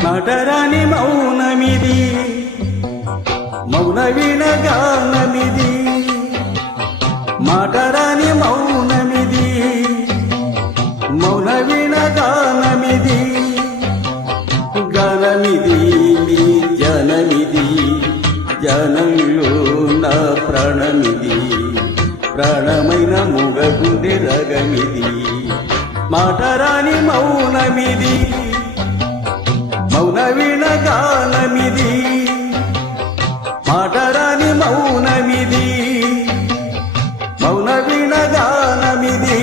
మాటరాని మౌనమిది మౌన వీణగానమిది మాటరాని మౌనమిది మౌన వీణగానమిది గానమిది నీ జనమిది జనంలో నా ప్రాణమిది ప్రాణమైన మూగగుండె రగమిది మాటరాని మౌనమిది మౌన వీణగానమిది మాటరాని మౌనమిది మౌన వీణగానమిది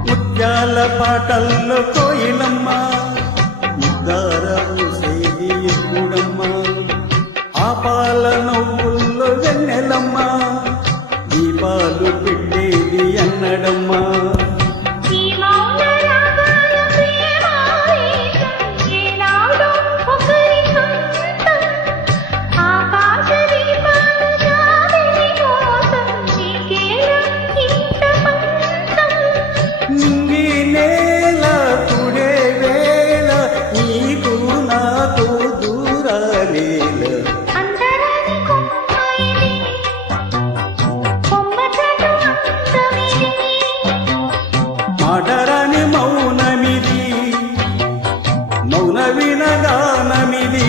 ముత్యాల పాటల్లో కోయిలమ్మ ముద్దారము సేది ఎప్పుడమ్మ ఆ పాల నవ్వుల్లో వెన్నెలమ్మ దీపాలు పెట్టేది అన్నడమ్మా మాటరాని మౌనమిది మౌన వీణగానమిది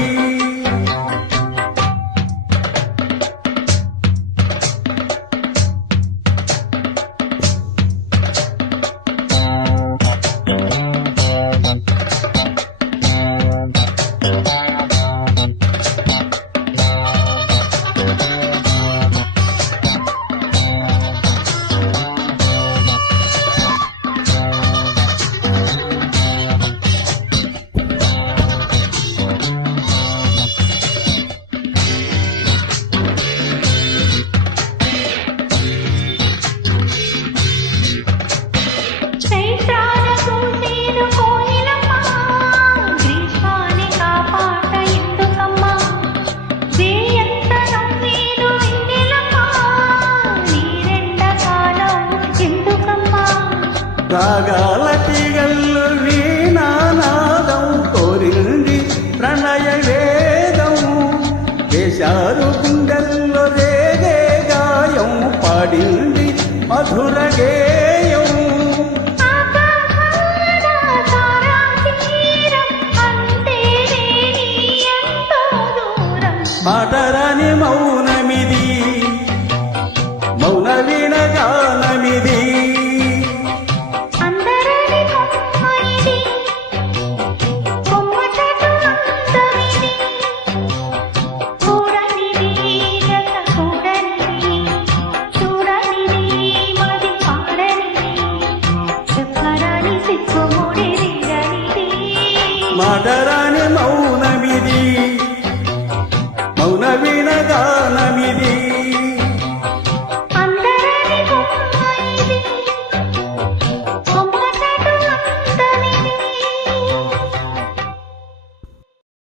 రాగాల తీగల్లు వీణానాదం కోరింది ప్రణయ వేదం వేశారు గుండెల్లో రేగే గాయం పాడింది మధుర గేయం మాటరాని మౌనమిది మౌన వీణగానమిది మాటరా